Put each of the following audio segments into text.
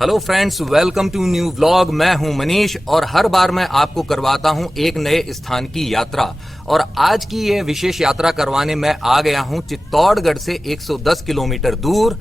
Hello friends, welcome to new vlog. मैं हूं मनीष और हर बार मैं आपको करवाता हूं एक नए स्थान की यात्रा। और आज की ये विशेष यात्रा करवाने मैं आ गया हूं चित्तौड़गढ़ से 110 किलोमीटर दूर,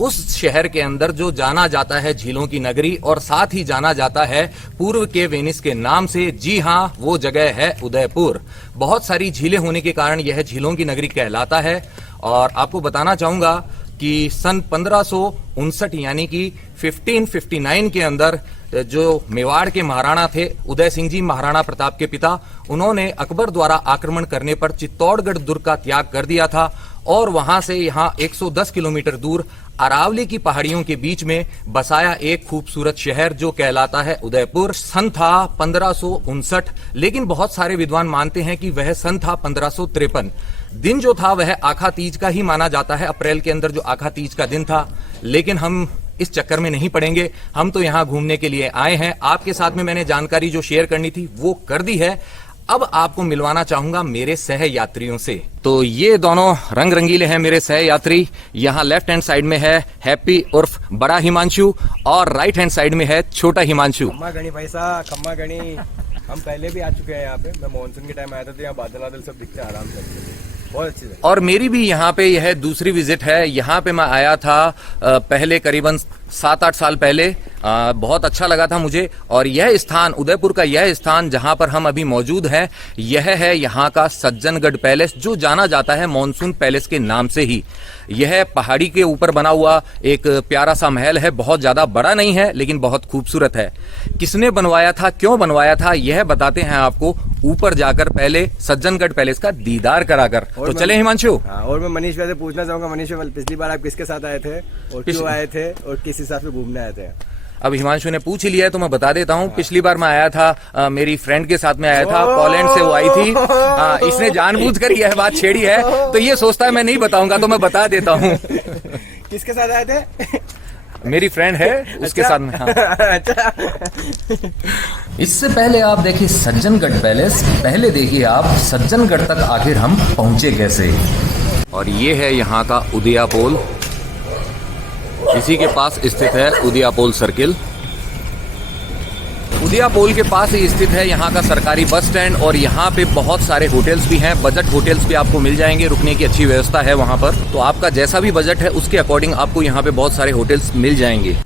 उस शहर के अंदर जो जाना जाता है झीलों की नगरी और साथ ही जाना जाता है पूर्व के वेनिस के नाम से। जी हाँ, वो जगह है उदयपुर। बहुत सारी झीलें होने के कारण यह झीलों की नगरी कहलाता है। और आपको बताना चाहूंगा कि सन 1559 यानी कि 1559 के अंदर जो मेवाड़ के महाराणा थे उदय सिंह जी, महाराणा प्रताप के पिता, उन्होंने अकबर द्वारा आक्रमण करने पर चित्तौड़गढ़ दुर्ग का त्याग कर दिया था और वहां से यहाँ 110 किलोमीटर दूर अरावली की पहाड़ियों के बीच में बसाया एक खूबसूरत शहर जो कहलाता है उदयपुर। सन था 1559, लेकिन बहुत सारे विद्वान मानते हैं कि वह सन था 1553। दिन जो था वह आखा तीज का ही माना जाता है, अप्रैल के अंदर जो आखा तीज का दिन था। लेकिन हम इस चक्कर में नहीं पड़ेंगे, हम तो यहाँ घूमने के लिए आए हैं। आपके साथ में मैंने जानकारी जो शेयर करनी थी वो कर दी है। अब आपको मिलवाना चाहूंगा मेरे सह यात्रियों से। तो ये दोनों रंग रंगीले हैं मेरे सह यात्री। यहाँ लेफ्ट हैंड साइड में है हैप्पी उर्फ बड़ा हिमांशु और राइट हैंड साइड में है छोटा हिमांशु। कम्मा गणी पैसा, कम्मा गणी। हम पहले भी आ चुके हैं यहाँ पे। मैं मानसून के टाइम आया था तो यहाँ बादल बादल सब दिखते हैं आराम से, बहुत अच्छी है। और मेरी भी यहाँ पे यह दूसरी विजिट है। यहाँ पे मैं आया था पहले करीबन 7-8 साल पहले। बहुत अच्छा लगा था मुझे। और यह स्थान, उदयपुर का यह स्थान जहाँ पर हम अभी मौजूद हैं, यह है यहाँ का सज्जनगढ़ पैलेस, जो जाना जाता है मॉनसून पैलेस के नाम से ही। यह पहाड़ी के ऊपर बना हुआ एक प्यारा सा महल है। बहुत ज्यादा बड़ा नहीं है लेकिन बहुत खूबसूरत है। किसने बनवाया था, क्यों बनवाया था, यह बताते हैं आपको ऊपर जाकर, पहले सज्जनगढ़ पैलेस का दीदार कराकर। तो चले हिमांशु। और मैं मनीष वैसे पूछना चाहूंगा, मनीष पिछली बार आप किसके साथ आए थे और क्यों आए थे और किस हिसाब से घूमने आए थे? अब हिमांशु ने पूछ ही लिया है तो मैं बता देता हूँ। पिछली बार मैं आया था मेरी फ्रेंड के साथ में आया था, पोलैंड से वो आई थी। इसने जानबूझकर यह बात छेड़ी है तो ये सोचता है मैं नहीं बताऊंगा, तो मैं बता देता हूँ। किसके साथ आए थे? मेरी फ्रेंड है, उसके साथ में। हाँ। अच्छा। इससे पहले आप देखिए सज्जनगढ़ पैलेस, पहले देखिए आप सज्जनगढ़ तक आखिर हम पहुंचे कैसे। और ये है यहाँ का उदयापोल। इसी के पास स्थित है उदयापोल सर्किल। उदयापोल के पास ही स्थित है यहाँ का सरकारी बस स्टैंड। और यहाँ पे बहुत सारे होटल्स भी हैं, बजट होटल्स भी आपको मिल जाएंगे। रुकने की अच्छी व्यवस्था है वहाँ पर, तो आपका जैसा भी बजट है उसके अकॉर्डिंग आपको यहाँ पे बहुत सारे होटल्स मिल जाएंगे।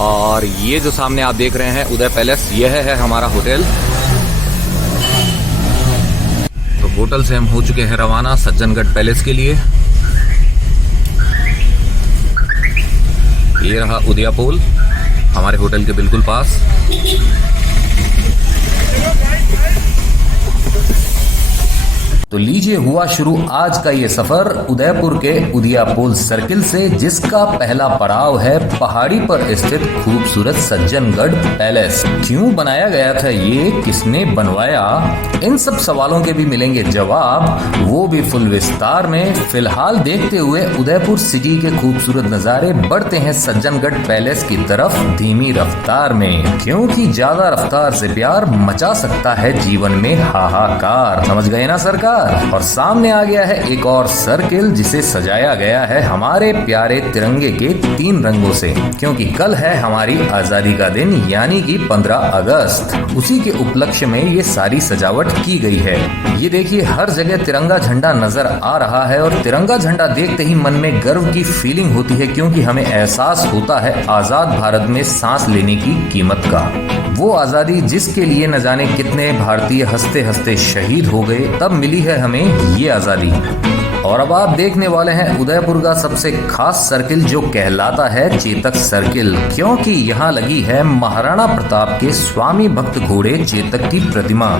और ये जो सामने आप देख रहे हैं उदय पैलेस, यह है हमारा होटल। तो होटल से हम हो चुके हैं रवाना सज्जनगढ़ पैलेस के लिए। ये रहा उदयापोल हमारे होटल के बिल्कुल पास। तो लीजिए हुआ शुरू आज का ये सफर उदयपुर के उदयापोल सर्किल से, जिसका पहला पड़ाव है पहाड़ी पर स्थित खूबसूरत सज्जनगढ़ पैलेस। क्यों बनाया गया था ये, किसने बनवाया, इन सब सवालों के भी मिलेंगे जवाब, वो भी फुल विस्तार में। फिलहाल देखते हुए उदयपुर सिटी के खूबसूरत नजारे, बढ़ते हैं सज्जनगढ़ पैलेस की तरफ धीमी रफ्तार में, क्योंकि ज्यादा रफ्तार से प्यार मचा सकता है जीवन में हाहाकार। समझ गए ना सरकार। और सामने आ गया है एक और सर्किल, जिसे सजाया गया है हमारे प्यारे तिरंगे के 3 रंगों से, क्योंकि कल है हमारी आजादी का दिन यानी कि 15 अगस्त। उसी के उपलक्ष्य में ये सारी सजावट की गई है। ये देखिए हर जगह तिरंगा झंडा नजर आ रहा है और तिरंगा झंडा देखते ही मन में गर्व की फीलिंग होती है, क्योंकि हमें एहसास होता है आजाद भारत में सांस लेने की कीमत का। वो आजादी जिसके लिए न जाने कितने भारतीय हंसते हंसते शहीद हो गए, तब मिली है हमें ये आजादी। और अब आप देखने वाले हैं उदयपुर का सबसे खास सर्किल, जो कहलाता है चेतक सर्किल, क्योंकि यहाँ लगी है महाराणा प्रताप के स्वामी भक्त घोड़े चेतक की प्रतिमा,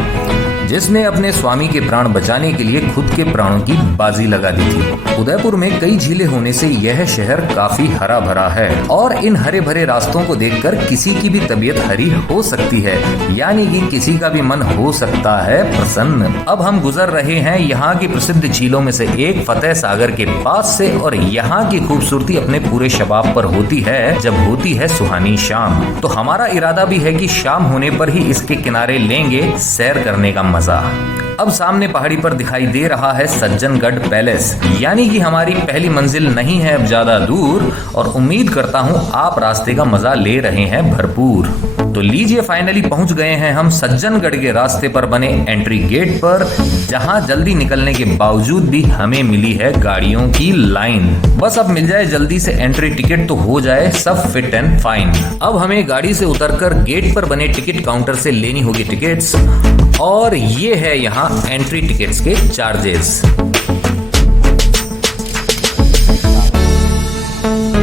जिसने अपने स्वामी के प्राण बचाने के लिए खुद के प्राणों की बाजी लगा दी थी। उदयपुर में कई झीलें होने से यह शहर काफी हरा भरा है और इन हरे भरे रास्तों को देखकर किसी की भी तबीयत हरी हो सकती है, यानी कि किसी का भी मन हो सकता है प्रसन्न। अब हम गुजर रहे हैं यहाँ की प्रसिद्ध झीलों में से एक फतेह सागर के पास से, और यहाँ की खूबसूरती अपने पूरे शबाब पर होती है जब होती है सुहानी शाम। तो हमारा इरादा भी है कि शाम होने पर ही इसके किनारे लेंगे सैर करने का मजा। अब सामने पहाड़ी पर दिखाई दे रहा है सज्जनगढ़ पैलेस, यानी कि हमारी पहली मंजिल नहीं है अब ज्यादा दूर, और उम्मीद करता हूँ आप रास्ते का मजा ले रहे हैं भरपूर। तो लीजिए फाइनली पहुंच गए हैं हम सज्जनगढ़ के रास्ते पर बने एंट्री गेट पर, जहां जल्दी निकलने के बावजूद भी हमें मिली है गाड़ियों की लाइन। बस अब मिल जाए जल्दी से एंट्री टिकट तो हो जाए सब फिट एंड फाइन। अब हमें गाड़ी से उतरकर गेट पर बने टिकट काउंटर से लेनी होगी टिकट्स, और ये है यहाँ एंट्री टिकट्स के चार्जेस।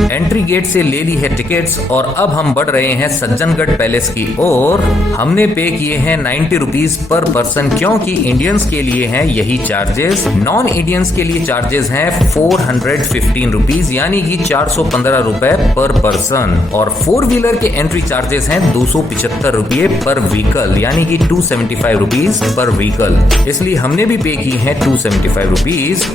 एंट्री गेट से ले ली है टिकट्स और अब हम बढ़ रहे हैं सज्जनगढ़ पैलेस की ओर। हमने पे किए हैं 90 रुपीज पर पर्सन, क्योंकि इंडियंस के लिए हैं यही चार्जेस। नॉन इंडियंस के लिए चार्जेस हैं 415 रुपीज, यानी कि 415 रुपए पर पर्सन, और 4 व्हीलर के एंट्री चार्जेस हैं 275 रुपये पर व्हीकल, यानी कि 275 रुपीज पर व्हीकल। इसलिए हमने भी पे किए हैं 275 रुपीज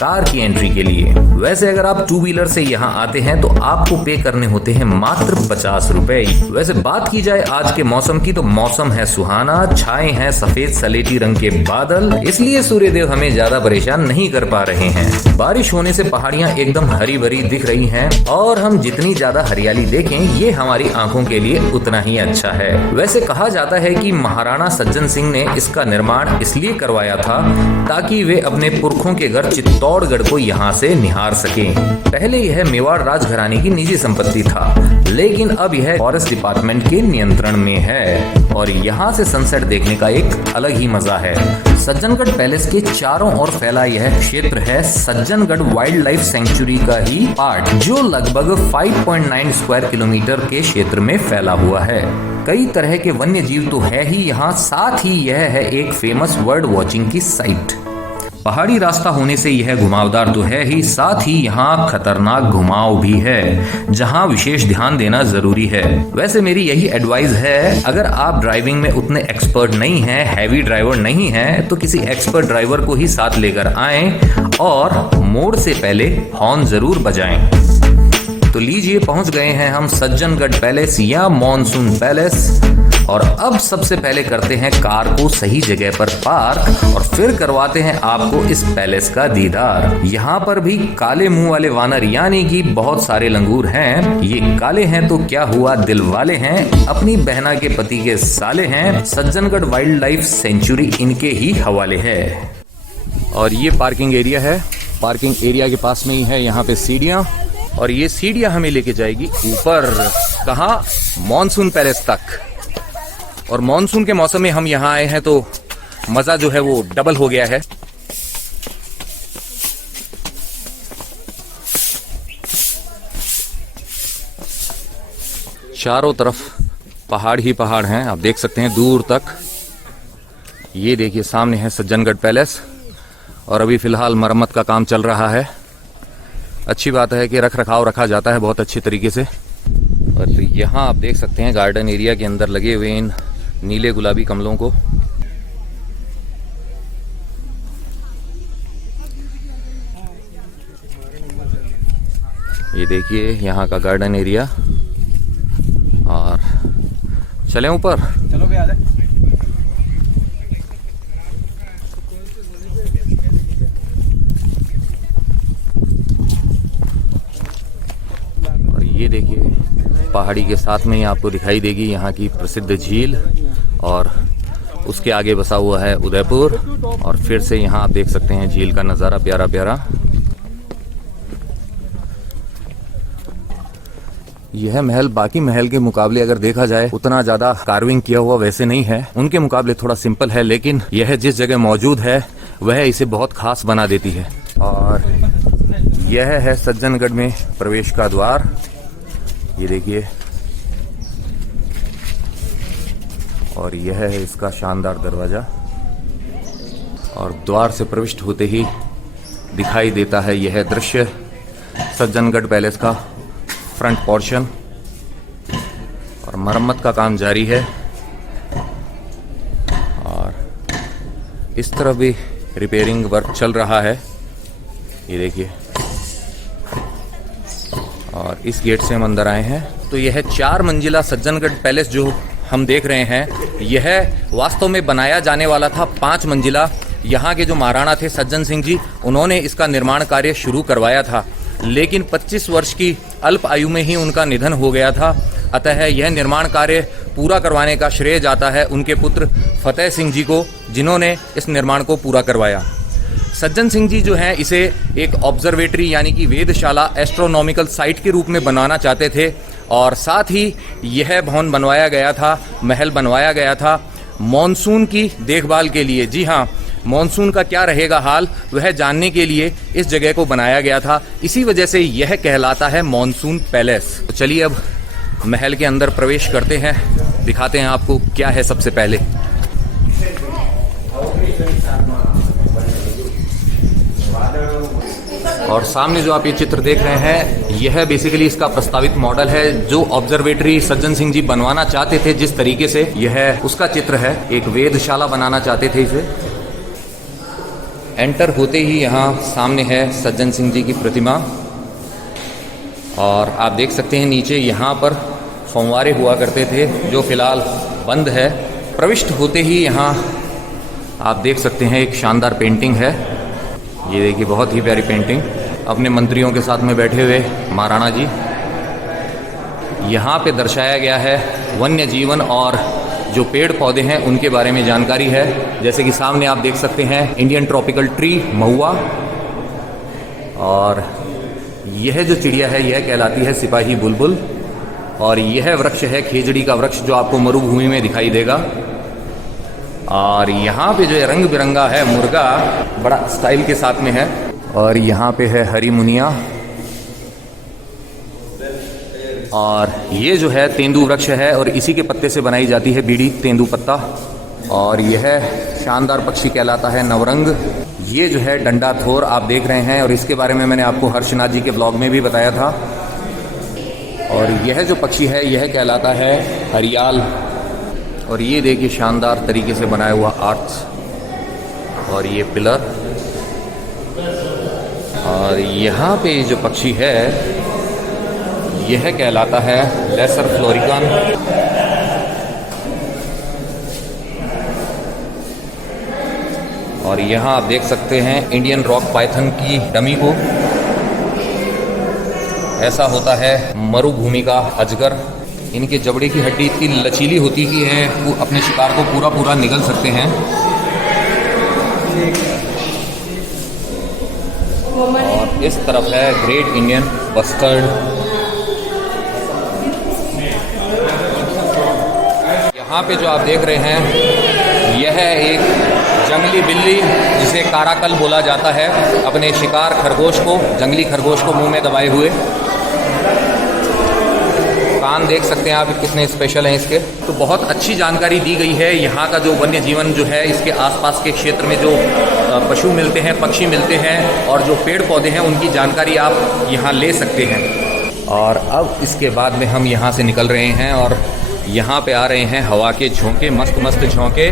कार की एंट्री के लिए। वैसे अगर आप 2 व्हीलर से यहाँ आते हैं तो आपको पे करने होते हैं मात्र 50 रुपए। वैसे बात की जाए आज के मौसम की, तो मौसम है सुहाना, छाए हैं सफेद सलेटी रंग के बादल, इसलिए सूर्यदेव हमें ज्यादा परेशान नहीं कर पा रहे हैं। बारिश होने से पहाड़ियाँ एकदम हरी भरी दिख रही हैं, और हम जितनी ज्यादा हरियाली देखें ये हमारी आंखों के लिए उतना ही अच्छा है। वैसे कहा जाता है कि महाराणा सज्जन सिंह ने इसका निर्माण इसलिए करवाया था ताकि वे अपने पुरखों के घर चित्तौड़गढ़ को यहाँ से निहार सकें। पहले यह मेवाड़ राजघराने की निजी संपत्ति था, लेकिन अब यह फॉरेस्ट डिपार्टमेंट के नियंत्रण में है, और यहाँ से सनसेट देखने का एक अलग ही मजा है। सज्जनगढ़ पैलेस के चारों ओर फैला यह क्षेत्र है सज्जनगढ़ वाइल्ड लाइफ सेंचुरी का ही पार्ट, जो लगभग 5.9 स्क्वायर किलोमीटर के क्षेत्र में फैला हुआ है। कई तरह के वन्य जीव तो है ही यहाँ, साथ ही यह है एक फेमस बर्ड वॉचिंग की साइट। पहाड़ी रास्ता होने से यह घुमावदार तो है ही, साथ ही यहाँ खतरनाक घुमाव भी है, जहाँ विशेष ध्यान देना जरूरी है। वैसे मेरी यही एडवाइस है, अगर आप ड्राइविंग में उतने एक्सपर्ट नहीं हैं, हैवी ड्राइवर नहीं हैं, तो किसी एक्सपर्ट ड्राइवर को ही साथ लेकर आएं और मोड़ से पहले हॉर्न जरूर बजाएं। तो लीजिए पहुंच गए हैं हम सज्जनगढ़ पैलेस या मॉनसून पैलेस, और अब सबसे पहले करते हैं कार को सही जगह पर पार्क, और फिर करवाते हैं आपको इस पैलेस का दीदार। यहाँ पर भी काले मुंह वाले वानर यानी कि बहुत सारे लंगूर हैं। ये काले हैं तो क्या हुआ, दिल वाले हैं, अपनी बहना के पति के साले हैं। सज्जनगढ़ वाइल्ड लाइफ सेंचुरी इनके ही हवाले है। और ये पार्किंग एरिया है, पार्किंग एरिया के पास में ही है यहाँ पे सीढ़ियाँ, और ये सीढ़ियाँ हमें लेके जाएगी ऊपर, कहाँ, मॉनसून पैलेस तक। और मॉनसून के मौसम में हम यहाँ आए हैं तो मजा जो है वो डबल हो गया है। चारों तरफ पहाड़ ही पहाड़ हैं, आप देख सकते हैं दूर तक। ये देखिए सामने है सज्जनगढ़ पैलेस, और अभी फिलहाल मरम्मत का काम चल रहा है। अच्छी बात है कि रख रखाव रखा जाता है बहुत अच्छे तरीके से। और तो यहाँ आप देख सकते हैं गार्डन एरिया के अंदर लगे हुए इन नीले गुलाबी कमलों को। ये देखिए यहाँ का गार्डन एरिया। और चलें ऊपर, चलो भी आ जाए। और ये देखिए पहाड़ी के साथ में ही आपको दिखाई देगी यहाँ की प्रसिद्ध झील, और उसके आगे बसा हुआ है उदयपुर। और फिर से यहाँ आप देख सकते हैं झील का नज़ारा प्यारा प्यारा। यह महल बाकी महल के मुकाबले अगर देखा जाए उतना ज्यादा कार्विंग किया हुआ वैसे नहीं है, उनके मुकाबले थोड़ा सिंपल है, लेकिन यह जिस जगह मौजूद है वह इसे बहुत खास बना देती है। और यह है सज्जनगढ़ में प्रवेश का द्वार, ये देखिए, और यह है इसका शानदार दरवाजा। और द्वार से प्रविष्ट होते ही दिखाई देता है यह दृश्य, सज्जनगढ़ पैलेस का फ्रंट पोर्शन। और मरम्मत का काम जारी है, और इस तरफ भी रिपेयरिंग वर्क चल रहा है, ये देखिए। और इस गेट से हम अंदर आए हैं। तो यह 4 मंजिला सज्जनगढ़ पैलेस जो हम देख रहे हैं, यह वास्तव में बनाया जाने वाला था 5 मंजिला। यहाँ के जो महाराणा थे सज्जन सिंह जी, उन्होंने इसका निर्माण कार्य शुरू करवाया था, लेकिन 25 वर्ष की अल्प आयु में ही उनका निधन हो गया था। अतः यह निर्माण कार्य पूरा करवाने का श्रेय जाता है उनके पुत्र फतेह सिंह जी को, जिन्होंने इस निर्माण को पूरा करवाया। सज्जन सिंह जी जो हैं, इसे एक ऑब्जर्वेटरी यानी कि वेधशाला, एस्ट्रोनॉमिकल साइट के रूप में बनाना चाहते थे, और साथ ही यह भवन बनवाया गया था, महल बनवाया गया था मॉनसून की देखभाल के लिए। जी हाँ, मॉनसून का क्या रहेगा हाल, वह जानने के लिए इस जगह को बनाया गया था। इसी वजह से यह कहलाता है मॉनसून पैलेस। तो चलिए अब महल के अंदर प्रवेश करते हैं, दिखाते हैं आपको क्या है सबसे पहले। और सामने जो आप ये चित्र देख रहे हैं, यह बेसिकली इसका प्रस्तावित मॉडल है जो ऑब्जर्वेटरी सज्जन सिंह जी बनवाना चाहते थे। जिस तरीके से यह उसका चित्र है, एक वेधशाला बनाना चाहते थे इसे। एंटर होते ही यहाँ सामने है सज्जन सिंह जी की प्रतिमा, और आप देख सकते हैं नीचे यहाँ पर फव्वारे हुआ करते थे जो फिलहाल बंद है। प्रविष्ट होते ही यहाँ आप देख सकते हैं एक शानदार पेंटिंग है। ये देखिए, बहुत ही प्यारी पेंटिंग, अपने मंत्रियों के साथ में बैठे हुए महाराणा जी। यहाँ पे दर्शाया गया है वन्य जीवन और जो पेड़ पौधे हैं उनके बारे में जानकारी है। जैसे कि सामने आप देख सकते हैं इंडियन ट्रॉपिकल ट्री महुआ, और यह जो चिड़िया है यह कहलाती है सिपाही बुलबुल, और यह वृक्ष है खेजड़ी का वृक्ष जो आपको मरुभूमि में दिखाई देगा। और यहाँ पे जो रंग बिरंगा है मुर्गा, बड़ा स्टाइल के साथ में है। और यहाँ पे है हरी मुनिया, और ये जो है तेंदू वृक्ष है, और इसी के पत्ते से बनाई जाती है बीड़ी, तेंदू पत्ता। और यह शानदार पक्षी कहलाता है नवरंग। ये जो है डंडा थोर आप देख रहे हैं, और इसके बारे में मैंने आपको हर्षनाथ जी के ब्लॉग में भी बताया था। और यह जो पक्षी है यह कहलाता है हरियाल। और ये देखिए शानदार तरीके से बनाया हुआ आर्च, और ये पिलर। और यहाँ पे जो पक्षी है यह कहलाता है लेसर फ्लोरिकन। और यहाँ आप देख सकते हैं इंडियन रॉक पाइथन की डमी को। ऐसा होता है मरुभूमि का अजगर। इनके जबड़े की हड्डी इतनी लचीली होती ही है, वो अपने शिकार को पूरा निगल सकते हैं। और इस तरफ है ग्रेट इंडियन बस्टर्ड। यहाँ पे जो आप देख रहे हैं यह एक जंगली बिल्ली, जिसे काराकल बोला जाता है, अपने शिकार खरगोश को, जंगली खरगोश को मुंह में दबाए हुए। कान देख सकते हैं आप कितने स्पेशल हैं इसके। तो बहुत अच्छी जानकारी दी गई है। यहाँ का जो वन्य जीवन जो है, इसके आसपास के क्षेत्र में जो पशु मिलते हैं, पक्षी मिलते हैं, और जो पेड़ पौधे हैं, उनकी जानकारी आप यहाँ ले सकते हैं। और अब इसके बाद में हम यहाँ से निकल रहे हैं, और यहाँ पे आ रहे हैं हवा के झोंके, मस्त झोंके।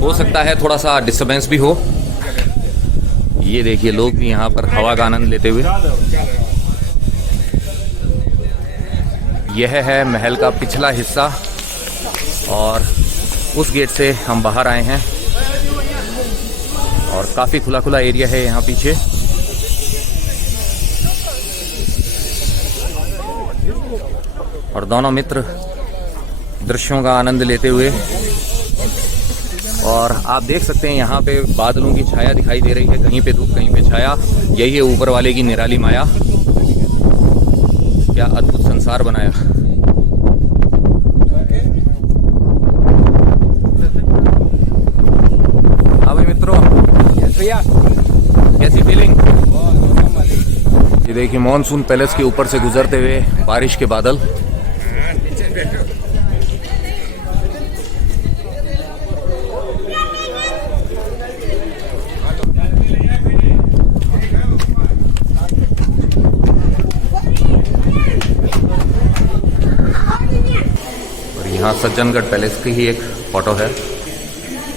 हो सकता है थोड़ा सा डिस्टर्बेंस भी हो। ये देखिए लोग भी यहाँ पर हवा का आनंद लेते हुए। यह है महल का पिछला हिस्सा, और उस गेट से हम बाहर आए हैं, और काफ़ी खुला एरिया है यहाँ पीछे। और दोनों मित्र दृश्यों का आनंद लेते हुए। और आप देख सकते हैं यहाँ पे बादलों की छाया दिखाई दे रही है, कहीं पे धूप कहीं पे छाया। यही है ऊपर वाले की निराली माया। क्या अद्भुत संसार बनाया। हाँ भाई मित्रों, कैसी फीलिंग? ये देखिए मॉनसून पैलेस के ऊपर से गुजरते हुए बारिश के बादल। यहाँ सज्जनगढ़ पैलेस की ही एक फोटो है।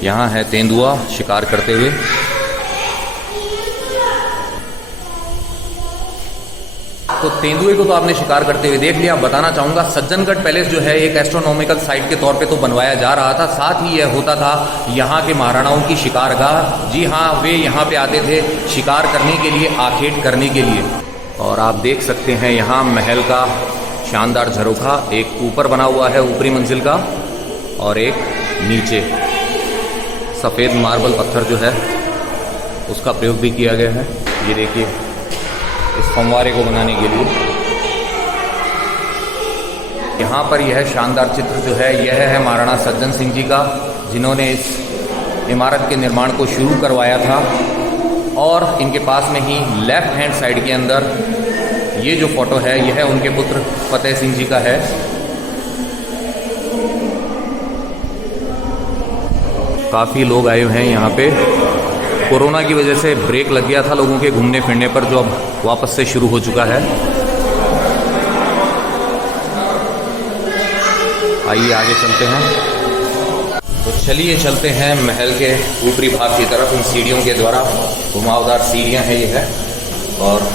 यहाँ है तेंदुआ शिकार करते हुए। तो तेंदुए को तो आपने शिकार करते हुए देख लिया। बताना चाहूँगा सज्जनगढ़ पैलेस जो है एक एस्ट्रोनॉमिकल साइट के तौर पे तो बनवाया जा रहा था, साथ ही यह होता था यहाँ के महाराणाओं की शिकारगाह। जी हाँ, वे यहाँ पे आते थे शिकार करने के लिए, आखेट करने के लिए। और आप देख सकते हैं यहाँ महल का शानदार झरोखा, एक ऊपर बना हुआ है ऊपरी मंजिल का और एक नीचे सफ़ेद मार्बल पत्थर जो है उसका प्रयोग भी किया गया है। ये देखिए इस फंवारे को बनाने के लिए यहाँ पर यह शानदार चित्र जो है यह है महाराणा सज्जन सिंह जी का, जिन्होंने इस इमारत के निर्माण को शुरू करवाया था। और इनके पास में ही लेफ्ट हैंड साइड के अंदर ये जो फोटो है यह उनके पुत्र फतेह सिंह जी का है। काफ़ी लोग आए हुए हैं यहाँ पे। कोरोना की वजह से ब्रेक लग गया था लोगों के घूमने फिरने पर, जो अब वापस से शुरू हो चुका है। आइए आगे चलते हैं। तो चलिए चलते हैं महल के ऊपरी भाग की तरफ। इन सीढ़ियों के द्वारा, घुमावदार सीढ़ियां हैं ये है, और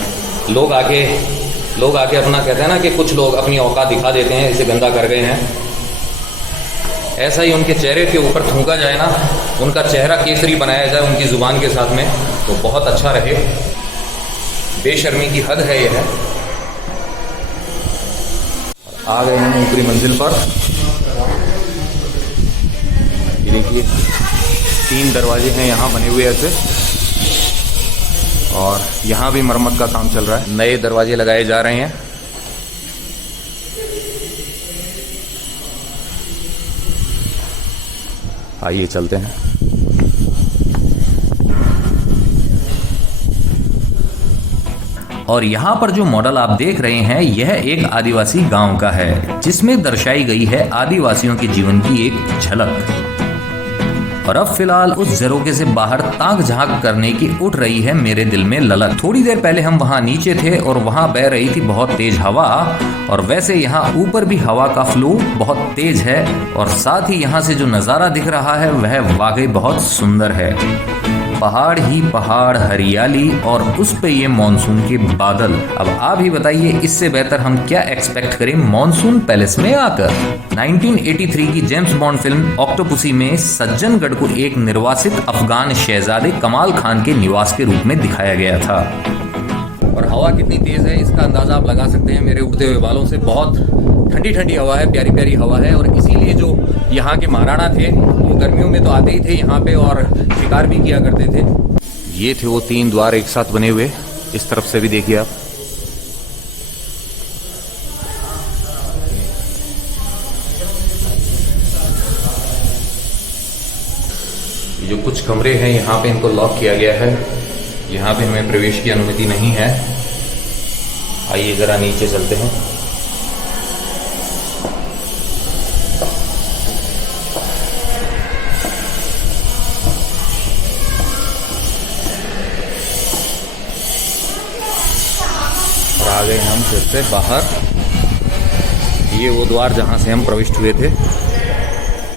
लोग आके अपना कहते हैं ना कि कुछ लोग अपनी औकात दिखा देते हैं, इसे गंदा कर गए हैं। ऐसा ही उनके चेहरे के ऊपर थूका जाए ना, उनका चेहरा केसरी बनाया जाए उनकी ज़ुबान के साथ में, तो बहुत अच्छा रहे। बेशर्मी की हद है यह। आ गए हैं ऊपरी मंजिल पर। ये देखिए 3 दरवाजे हैं यहाँ बने हुए ऐसे, और यहाँ भी मरम्मत का काम चल रहा है, नए दरवाजे लगाए जा रहे हैं। आइए चलते हैं। और यहाँ पर जो मॉडल आप देख रहे हैं यह एक आदिवासी गांव का है, जिसमें दर्शाई गई है आदिवासियों के जीवन की एक झलक। और अब फिलहाल उस झरोखे से बाहर ताक झांक करने की उठ रही है मेरे दिल में ललक। थोड़ी देर पहले हम वहाँ नीचे थे और वहाँ बह रही थी बहुत तेज हवा, और वैसे यहाँ ऊपर भी हवा का फ्लो बहुत तेज है, और साथ ही यहाँ से जो नज़ारा दिख रहा है वह वाकई बहुत सुंदर है। पहाड़ ही पहाड़, हरियाली, और उस पे ये मॉनसून के बादल। अब आप ही बताइए इससे बेहतर हम क्या एक्सपेक्ट करें मॉनसून पैलेस में आकर। 1983 की जेम्स बॉन्ड फिल्म ऑक्टोपसी में सज्जनगढ़ को एक निर्वासित अफगान शहजादे कमाल खान के निवास के रूप में दिखाया गया था। और हवा कितनी तेज है इसका अंदाजा आप लगा सकते हैं मेरे उड़ते हुए बालों से। बहुत ठंडी ठंडी हवा है, प्यारी प्यारी हवा है, और इसीलिए जो यहाँ के महाराणा थे वो गर्मियों में तो आते ही थे यहाँ पे और शिकार भी किया करते थे। ये थे वो 3 द्वार एक साथ बने हुए, इस तरफ से भी देखिए आप। ये जो कुछ कमरे हैं यहाँ पे इनको लॉक किया गया है, यहाँ पे हमें प्रवेश की अनुमति नहीं है। आइए जरा नीचे चलते हैं। और आ गए हम फिर से बाहर। ये वो द्वार जहाँ से हम प्रविष्ट हुए थे।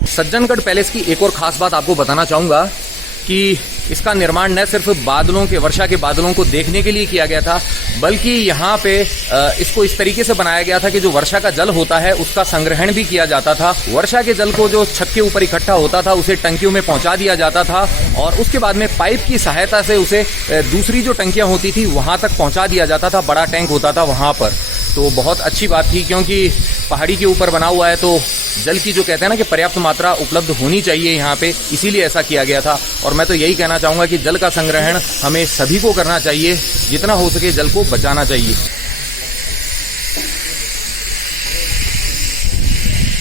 सज्जनगढ़ पैलेस की एक और ख़ास बात आपको बताना चाहूँगा कि इसका निर्माण न सिर्फ बादलों के, वर्षा के बादलों को देखने के लिए किया गया था, बल्कि यहाँ पे इसको इस तरीके से बनाया गया था कि जो वर्षा का जल होता है उसका संग्रहण भी किया जाता था। वर्षा के जल को जो छत के ऊपर इकट्ठा होता था उसे टंकियों में पहुँचा दिया जाता था, और उसके बाद में पाइप की सहायता से उसे दूसरी जो टंकियाँ होती थी वहाँ तक पहुँचा दिया जाता था। बड़ा टैंक होता था वहाँ पर। तो बहुत अच्छी बात थी, क्योंकि पहाड़ी के ऊपर बना हुआ है तो जल की जो कहते हैं ना कि पर्याप्त मात्रा उपलब्ध होनी चाहिए यहाँ पे, इसीलिए ऐसा किया गया था। और मैं तो यही कहना चाहूँगा कि जल का संग्रहण हमें सभी को करना चाहिए, जितना हो सके जल को बचाना चाहिए।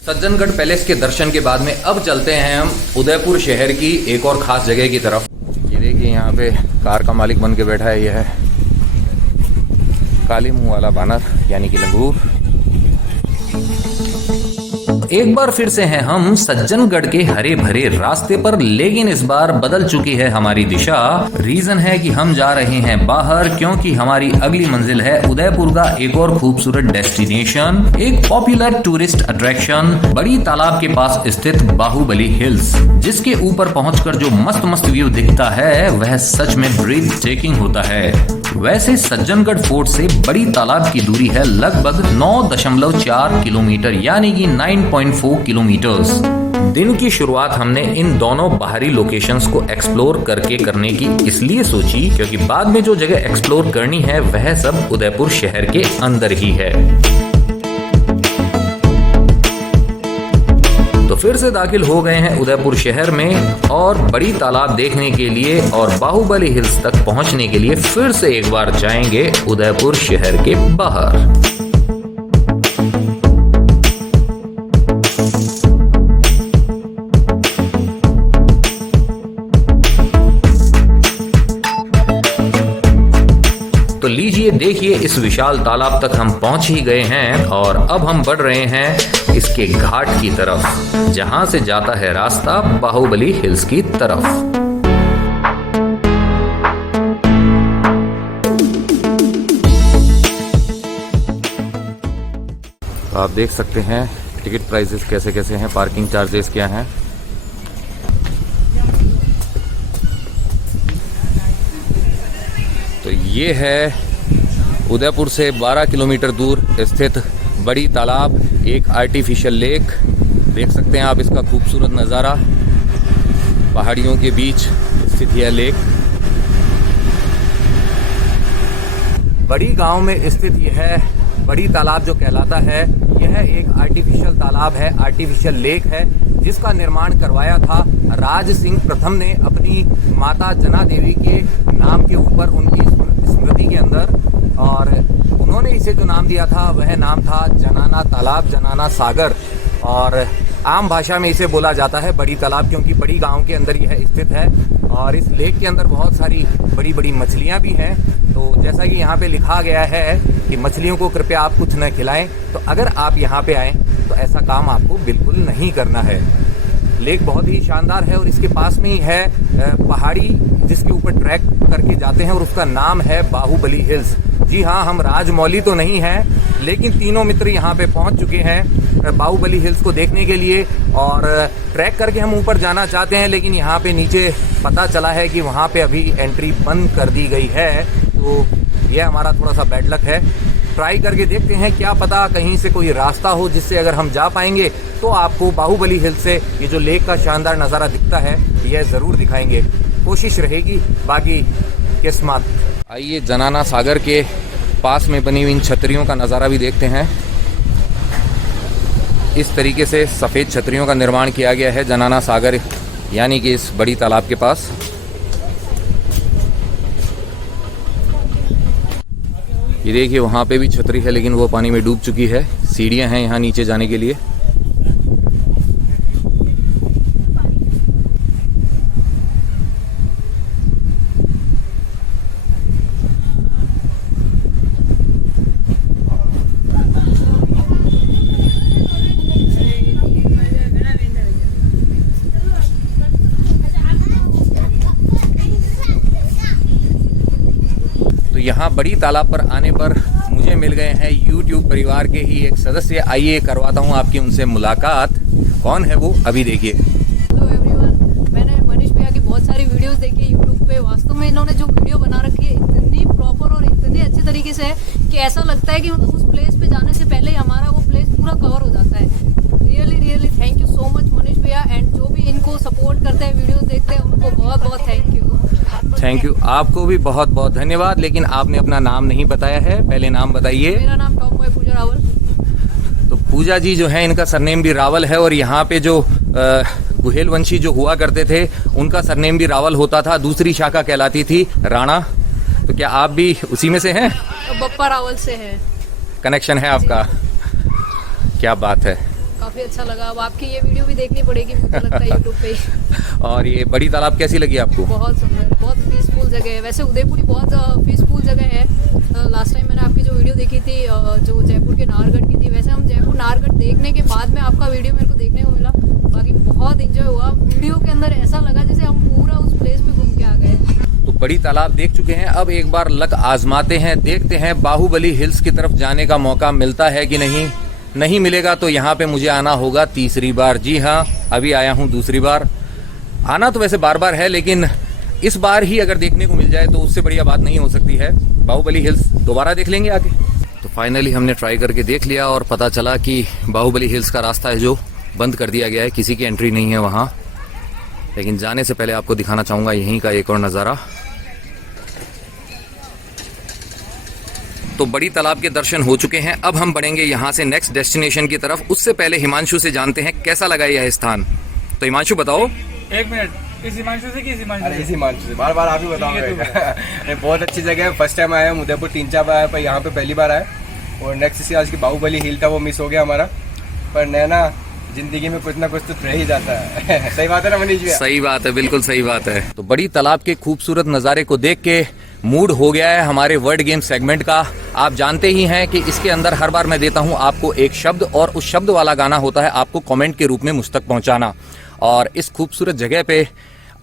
सज्जनगढ़ पैलेस के दर्शन के बाद में अब चलते हैं हम उदयपुर शहर की एक और ख़ास जगह की तरफ। ये देखिए यहाँ पे कार का मालिक बन के बैठा है, यह है काली मुंह वाला बानर यानी कि लंगूर। एक बार फिर से हैं हम सज्जनगढ़ के हरे भरे रास्ते पर, लेकिन इस बार बदल चुकी है हमारी दिशा। रीजन है कि हम जा रहे हैं बाहर, क्योंकि हमारी अगली मंजिल है उदयपुर का एक और खूबसूरत डेस्टिनेशन, एक पॉपुलर टूरिस्ट अट्रैक्शन, बड़ी तालाब के पास स्थित बाहुबली हिल्स, जिसके ऊपर पहुंचकर जो मस्त मस्त व्यू दिखता है वह सच में ब्रीथ टेकिंग होता है। वैसे सज्जनगढ़ फोर्ट से बड़ी तालाब की दूरी है लगभग 9.4 किलोमीटर, यानी कि 9.4 किलोमीटर्स। दिन की शुरुआत हमने इन दोनों बाहरी लोकेशंस को एक्सप्लोर करने की इसलिए सोची क्योंकि बाद में जो जगह एक्सप्लोर करनी है वह सब उदयपुर शहर के अंदर ही है। तो फिर से दाखिल हो गए हैं उदयपुर शहर में और बड़ी तालाब देखने के लिए और बाहुबली हिल्स तक पहुंचने के लिए फिर से एक बार जाएंगे उदयपुर शहर के बाहर। तो लीजिए देखिए, इस विशाल तालाब तक हम पहुंच ही गए हैं और अब हम बढ़ रहे हैं इसके घाट की तरफ, जहां से जाता है रास्ता बाहुबली हिल्स की तरफ। आप देख सकते हैं टिकट प्राइसेस कैसे कैसे हैं, पार्किंग चार्जेस क्या हैं। तो ये है उदयपुर से 12 किलोमीटर दूर स्थित बड़ी तालाब, एक आर्टिफिशियल लेक। देख सकते हैं आप इसका खूबसूरत नज़ारा, पहाड़ियों के बीच स्थित यह लेक। बड़ी गांव में स्थित यह बड़ी तालाब जो कहलाता है, यह एक आर्टिफिशियल तालाब है, आर्टिफिशियल लेक है, जिसका निर्माण करवाया था राज सिंह प्रथम ने अपनी माता जना देवी के नाम के ऊपर, उनकी स्मृति के अंदर, और उन्होंने इसे जो नाम दिया था वह नाम था जनाना तालाब, जनाना सागर। और आम भाषा में इसे बोला जाता है बड़ी तालाब, क्योंकि बड़ी गांव के अंदर यह स्थित है और इस लेक के अंदर बहुत सारी बड़ी बड़ी मछलियां भी हैं। तो जैसा कि यहाँ पे लिखा गया है कि मछलियों को कृपया आप कुछ न खिलाएं, तो अगर आप यहाँ पे आएँ तो ऐसा काम आपको बिल्कुल नहीं करना है। लेक बहुत ही शानदार है और इसके पास में ही है पहाड़ी जिसके ऊपर ट्रैक करके जाते हैं और उसका नाम है बाहुबली हिल्स। जी हाँ, हम राजमौली तो नहीं हैं, लेकिन तीनों मित्र यहाँ पे पहुँच चुके हैं बाहुबली हिल्स को देखने के लिए और ट्रैक करके हम ऊपर जाना चाहते हैं, लेकिन यहाँ पे नीचे पता चला है कि वहाँ पे अभी एंट्री बंद कर दी गई है। तो यह हमारा थोड़ा सा बैड लक है। ट्राई करके देखते हैं, क्या पता कहीं से कोई रास्ता हो जिससे अगर हम जा पाएंगे तो आपको बाहुबली हिल से ये जो लेक का शानदार नज़ारा दिखता है यह ज़रूर दिखाएंगे। कोशिश रहेगी, बाकी किस्मत। आइए जनाना सागर के पास में बनी हुई इन छतरियों का नज़ारा भी देखते हैं। इस तरीके से सफ़ेद छतरियों का निर्माण किया गया है जनाना सागर, यानी कि इस बड़ी तालाब के पास। ये देखिए वहाँ पे भी छतरी है, लेकिन वो पानी में डूब चुकी है। सीढ़ियाँ हैं यहाँ नीचे जाने के लिए। यहाँ बड़ी तालाब पर आने पर मुझे मिल गए हैं YouTube परिवार के ही एक सदस्य। आइए करवाता हूँ आपकी उनसे मुलाकात। कौन है वो, अभी देखिए। हेलो एवरीवन, मैंने मनीष भैया की बहुत सारी वीडियोस देखी YouTube पे। वास्तव में इन्होंने जो वीडियो बना रखी है इतनी प्रॉपर और इतने अच्छे तरीके से है कि ऐसा लगता है कि मतलब उस प्लेस पे जाने से पहले ही हमारा वो प्लेस पूरा कवर हो जाता है। Really thank you so much Manish भैया, एंड जो भी इनको सपोर्ट करते हैं, वीडियोस देखते हैं, उनको बहुत बहुत थैंक यू। थैंक यू, आपको भी बहुत बहुत धन्यवाद। लेकिन आपने अपना नाम नहीं बताया है, पहले नाम बताइए। मेरा नाम टॉमबॉय पूजा रावल। तो पूजा जी जो है, इनका सरनेम भी रावल है और यहाँ पे जो गुहेल वंशी जो हुआ करते थे उनका सरनेम भी रावल होता था। दूसरी शाखा कहलाती थी राणा। तो क्या आप भी उसी में से हैं? तो बप्पा रावल से है, कनेक्शन है आपका। क्या बात है, काफी अच्छा लगा। अब आपकी ये वीडियो भी देखनी पड़ेगी, मुझे लगता है यूट्यूब पे। और ये बड़ी तालाब कैसी लगी आपको? बहुत सुंदर, बहुत पीसफुल जगह है। वैसे उदयपुर ही बहुत पीसफुल जगह है। लास्ट टाइम मैंने आपकी जो वीडियो वीडियो देखी थी जो जयपुर के नाहरगढ़ की थी, वैसे हम जयपुर नाहरगढ़ देखने के बाद में आपका वीडियो मेरे को देखने को मिला। बाकी बहुत एंजॉय हुआ, वीडियो के अंदर ऐसा लगा जैसे हम पूरा उस प्लेस पे घूम के आ गए। तो बड़ी तालाब देख चुके हैं, अब एक बार लक आजमाते हैं, देखते हैं बाहुबली हिल्स की तरफ जाने का मौका मिलता है कि नहीं। नहीं मिलेगा तो यहाँ पे मुझे आना होगा तीसरी बार। जी हाँ, अभी आया हूँ दूसरी बार। आना तो वैसे बार बार है, लेकिन इस बार ही अगर देखने को मिल जाए तो उससे बढ़िया बात नहीं हो सकती है। बाहुबली हिल्स दोबारा देख लेंगे आके। तो फाइनली हमने ट्राई करके देख लिया और पता चला कि बाहुबली हिल्स का रास्ता है जो बंद कर दिया गया है, किसी की एंट्री नहीं है वहाँ। लेकिन जाने से पहले आपको दिखाना चाहूँगा यहीं का एक और नज़ारा। तो बड़ी तालाब के दर्शन हो चुके हैं, अब हम बढ़ेंगे यहाँ से नेक्स्ट डेस्टिनेशन की तरफ। उससे पहले हिमांशु से जानते हैं कैसा लगा यह स्थान। तो हिमांशु बताओ। एक मिनट, इस हिमांशु से कि इस हिमांशु अरे से? इसी हिमांशु से, बार बार आप ही बताओगे। अरे बहुत अच्छी जगह है, फर्स्ट टाइम आया हूँ उदयपुर, 3-4 बार आया, पर यहाँ पे पहली बार आया। और नेक्स्ट इसी आज की बाहुबली हिल था वो मिस हो गया हमारा, पर नैना जिंदगी में कुछ ना कुछ तो रह ही जाता है। सही बात है ना मनीष भैया? सही बात है, बिल्कुल सही बात है। तो बड़ी तालाब के खूबसूरत नज़ारे को देख के मूड हो गया है हमारे वर्ड गेम सेगमेंट का। आप जानते ही हैं कि इसके अंदर हर बार मैं देता हूं आपको एक शब्द, और उस शब्द वाला गाना होता है आपको कमेंट के रूप में मुझ तक पहुंचाना। और इस खूबसूरत जगह पे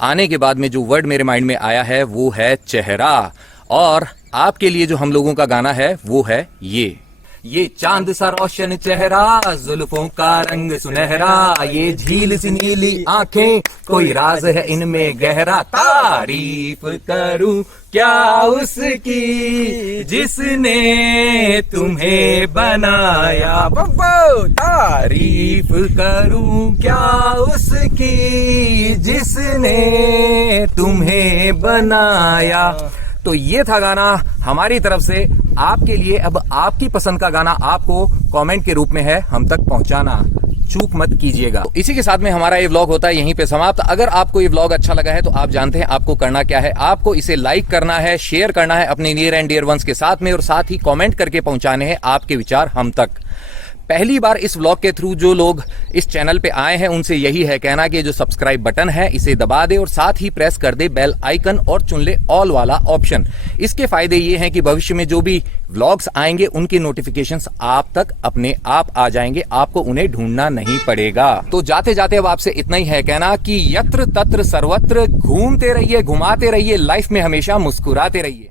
आने के बाद में जो वर्ड मेरे माइंड में आया है वो है चेहरा। और आपके लिए जो हम लोगों का गाना है वो है ये चांद सा रोशन चेहरा, जुल्फों का रंग सुनहरा, ये झील सी नीली आंखें, कोई राज है इनमें गहरा, तारीफ करूं क्या उसकी जिसने तुम्हें बनाया, तारीफ करूं क्या उसकी जिसने तुम्हें बनाया। तो ये था गाना हमारी तरफ से आपके लिए। अब आपकी पसंद का गाना आपको कमेंट के रूप में है हम तक पहुंचाना, चूक मत कीजिएगा। तो इसी के साथ में हमारा ये व्लॉग होता है यहीं पे समाप्त। अगर आपको ये व्लॉग अच्छा लगा है तो आप जानते हैं आपको करना क्या है। आपको इसे लाइक करना है, शेयर करना है अपने नियर एंड डियर वंस के साथ में, और साथ ही कमेंट करके पहुंचाने हैं आपके विचार हम तक। पहली बार इस व्लॉग के थ्रू जो लोग इस चैनल पे आए हैं उनसे यही है कहना कि जो सब्सक्राइब बटन है इसे दबा दे और साथ ही प्रेस कर दे बेल आइकन और चुन ले ऑल वाला ऑप्शन। इसके फायदे ये हैं कि भविष्य में जो भी व्लॉग्स आएंगे उनके नोटिफिकेशंस आप तक अपने आप आ जाएंगे, आपको उन्हें ढूंढना नहीं पड़ेगा। तो जाते जाते अब आपसे इतना ही है कहना कि यत्र तत्र सर्वत्र घूमते रहिए, घुमाते रहिए, लाइफ में हमेशा मुस्कुराते रहिए।